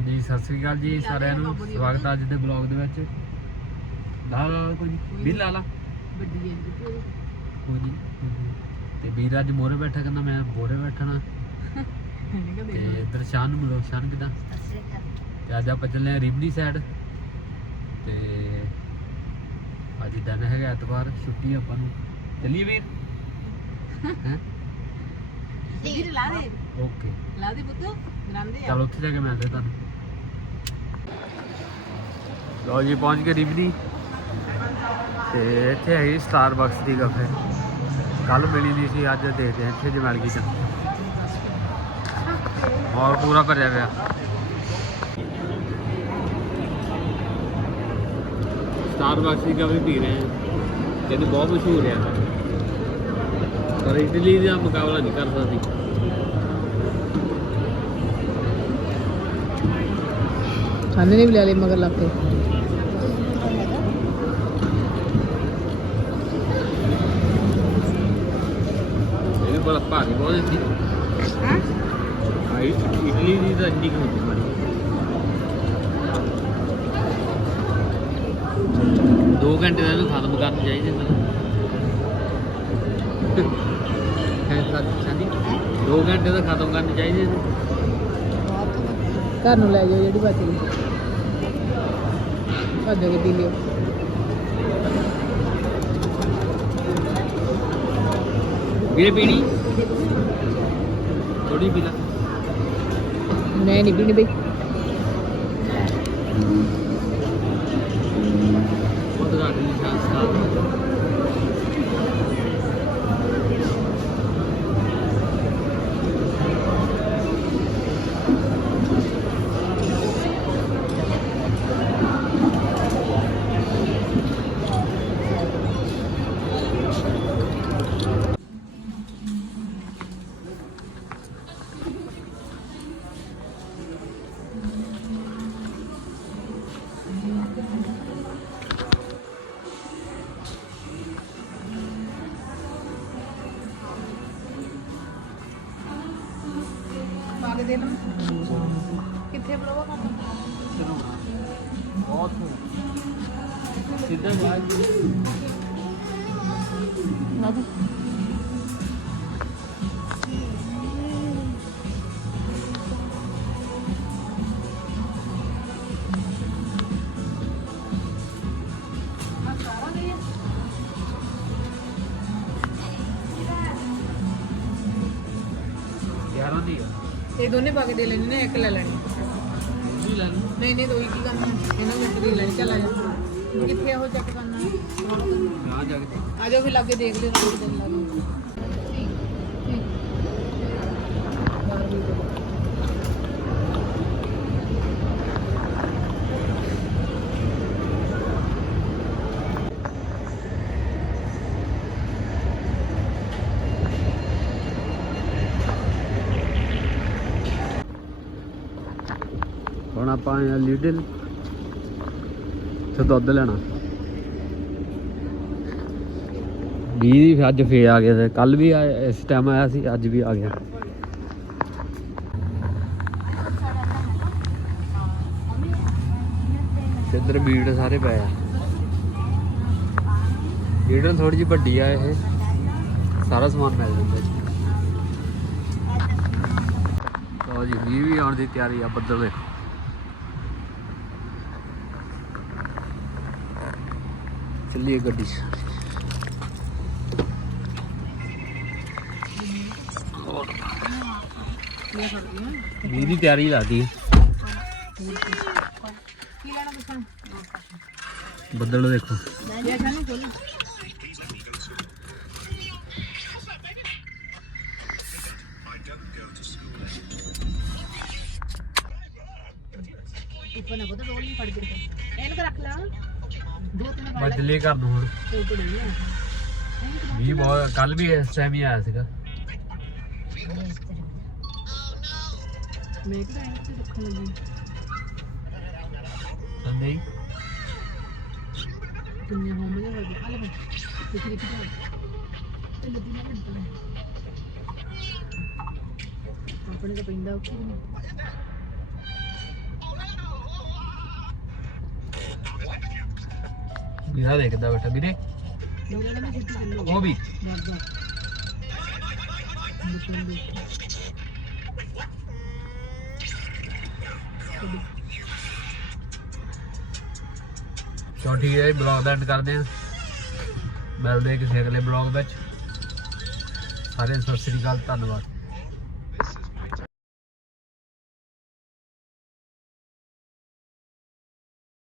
ਹਾਂਜੀ ਸਤਿ ਸ੍ਰੀ ਅਕਾਲ ਜੀ ਸਾਰਿਆਂ ਨੂੰ? ਸਵਾਗਤ ਹੈ ਅੱਜ ਦੇ ਬਲੌਗ ਦੇ ਵਿੱਚ। ਲਾ ਲਾ ਲਾ ਕੋਈ। ਵੀ ਲਾ ਲਾ ਵੱਡੀ ਹੈ ਕੋਈ ਨੀ। ਤੇ ਵੀਰ ਅੱਜ ਮੋਰੇ ਬੈਠਾ ਕਹਿੰਦਾ ਮੈਂ ਬੋਰੇ ਬੈਠਣਾ। ਤੇ ਇੱਧਰ ਸ਼ਾਨ ਨੂੰ ਮਿਲੋ ਸ਼ਾਨ ਕਿਦਾਂ? ਤੇ ਅੱਜ ਆਪਾਂ ਚੱਲੇ ਆ ਰਿਬਨੀ ਸਾਈਡ ਤੇ ਅੱਜ ਦਿਨ ਹੈਗਾ ਐਤਵਾਰ ਛੁੱਟੀ ਆਪਾਂ ਨੂੰ। ਚੱਲੀਏ ਵੀਰ? ਹੈਂ? ਵੀਰ ਲਾ ਦੇ। ਓਕੇ। ਲਾ ਦੇ ਪੁੱਤ ਗਰਾਂਦੇ ਆ। ਚਲ ਉੱਥੇ ਜਾ ਕੇ ਮਿਲਦੇ ਤੁਹਾਨੂੰ। ਲੋ ਜੀ, ਪਹੁੰਚ ਗਏ ਰਿਬਨੀ ਤੇ ਇੱਥੇ ਹੈ ਸਟਾਰਬਕਸ ਦੀ ਕਫੇ ਕੱਲ ਮਿਲੀ ਨਹੀਂ ਸੀ, ਅੱਜ ਦੇਖਦੇ ਹਾਂ, ਇੱਥੇ ਜੇ ਗਈ ਤਾਂ। ਔਰ ਪੂਰਾ ਭਰਿਆ ਪਿਆ। ਸਟਾਰਬਕਸ ਦੀ ਕਫੇ ਪੀ ਰਹੇ ਹਾਂ। ਕਹਿੰਦੇ ਬਹੁਤ ਮਸ਼ਹੂਰ ਆ। ਪਰ ਇਟਲੀ ਦਾ ਮੁਕਾਬਲਾ ਨਹੀਂ ਕਰ ਸਕਦੀ। ਖਾਣੇ ਨੇ ਵੀ ਲੈ ਲਈ ਮਗਰ ਲਾ ਕੇ ਭਾਰੀ ਬਹੁਤ ਸੀ ਹਾਂ? ਆਈ ਇਟਲੀ ਦੀ ਤਾਂ ਇੰਨੀ ਕੁ ਹੁੰਦੀ ਬੜੀ ਦੋ ਘੰਟੇ ਦਾ ਇਹਨੂੰ ਖਤਮ ਕਰਨਾ ਚਾਹੀਦਾ ਨਾ ਹੈ? ਸਾਡੀ ਦੋ ਘੰਟੇ ਦਾ ਖਤਮ ਕਰਨਾ ਚਾਹੀਦੇ ਨੇ ਘਰ ਨੂੰ ਲੈ ਜਾਓ ਜਿਹੜੀ ਬਚ ਗਈ ਭੱਜੋ ਪੀ ਲਿਓ। ਵੀਰੇ ਪੀਣੀ? ਥੋੜੀ ਪੀ ਲਾ। ਮੈਂ ਨਹੀਂ ਪੀਣੀ ਬਈ। ਦੇ ਲਾਂ ਕਿੱਥੇ ਬਰੋਵਾ ਕੰਮ ਬਹੁਤ ਸਿੱਧਾ ਬਾਅਦ ਨਾ ਦੇ ਯਾਰਾਂ ਦੀ ਆ ਇਹ ਦੋਨੇ ਪਾ ਕੇ ਦੇ ਲੈਣੇ ਨੇ ਇੱਕ ਲੈ ਲੈਣੀ। ਵੀ ਲੈ ਲਓ। ਨਹੀਂ ਨਹੀਂ ਦੋ ਹੀ ਕੀ ਕਰਨਾ? ਇਹਨਾਂ ਵਿੱਚ ਦੀ ਲੈਣੀ ਚੱਲ ਆ ਜਾ। ਕਿੱਥੇ ਉਹ ਚੈੱਕ ਕਰਨਾ? ਆ ਜਾ। ਆ ਜਾਓ ਫਿਰ ਲੱਗੇ ਦੇਖ ਲਿਓ ਥੋੜੇ ਦਿਨ ਲੱਗੇ ਹੁਣ ਆਪਾਂ ਆਏ ਆ ਲੀਡਲ। ਤੇ ਦੁੱਧ ਲੈਣਾ। ਵੀਹ ਦੀ ਅੱਜ ਫੇਰ ਆ ਗਿਆ ਤੇ ਕੱਲ ਵੀ ਆਇਆ, ਇਸ ਟਾਈਮ ਆਇਆ ਸੀ, ਅੱਜ ਵੀ ਆ ਗਿਆ। ਇੱਧਰ ਬੀੜ ਸਾਰੇ ਪਏ ਆ। ਲੀਡਲ ਥੋੜੀ ਜਿਹੀ ਵੱਡੀ ਆ ਇਹ। ਸਾਰਾ ਸਮਾਨ ਮਿਲ ਜਾਂਦਾ ਇੱਥੇ। ਲਓ ਜੀ ਵੀ ਆਉਣ ਦੀ ਤਿਆਰੀ ਆ ਬੱਦਲ ਦੇ। ਚੱਲੀਏ ਗੱਡੀ 'ਚ। ਮੀਂਹ ਦੀ ਤਿਆਰੀ ਲਾਦੀ ਕੀ ਲੈਣਾ ਬੱਦਲ ਦੇਖੋ। ਉੱਪਰ ਨਾ ਬੋਤਲ ਰੋਲ ਨਹੀਂ ਫੜ ਦੇ ਇਹਨੂੰ ਰੱਖ ਲਾ। ਬਸ ਡਿਲੇ ਕਰ ਦੂੰ ਹੁਣ। ਵੀ ਬਹੁਤ ਕੱਲ ਵੀ ਇਸ ਟਾਈਮ ਹੀ ਆਇਆ ਸੀਗਾ। ਮੈਂ ਕਿਹਾ ਇੱਥੇ ਦੇਖਣ ਲੱਗੀ ਨਹੀਂ ਕਿੰਨੇ ਹੋਮੇ ਹੋ ਗਏ ਹਲੇ ਦੇਖ ਰਿਹਾ ਤੇ ਲੱਦੀ ਨਾ ਮਿੰਟ ਆਪਣੇ ਤਾਂ ਪੈਂਦਾ ਉਹ ਕਿਉਂ ਨਹੀਂ ਵੀਰਾ ਦੇਖਦਾ ਬੈਠਾ ਵੀਰੇ। ਉਹ ਵੀ। ਚਲੋ ਠੀਕ ਹੈ ਬਲੌਗ ਦਾ ਐਂਡ ਕਰਦੇ ਹਾਂ। ਮਿਲਦੇ ਕਿਸੇ ਅਗਲੇ ਬਲੌਗ ਵਿੱਚ। ਸਾਰੇ ਸਤਿ ਸ੍ਰੀ ਅਕਾਲ, ਧੰਨਵਾਦ।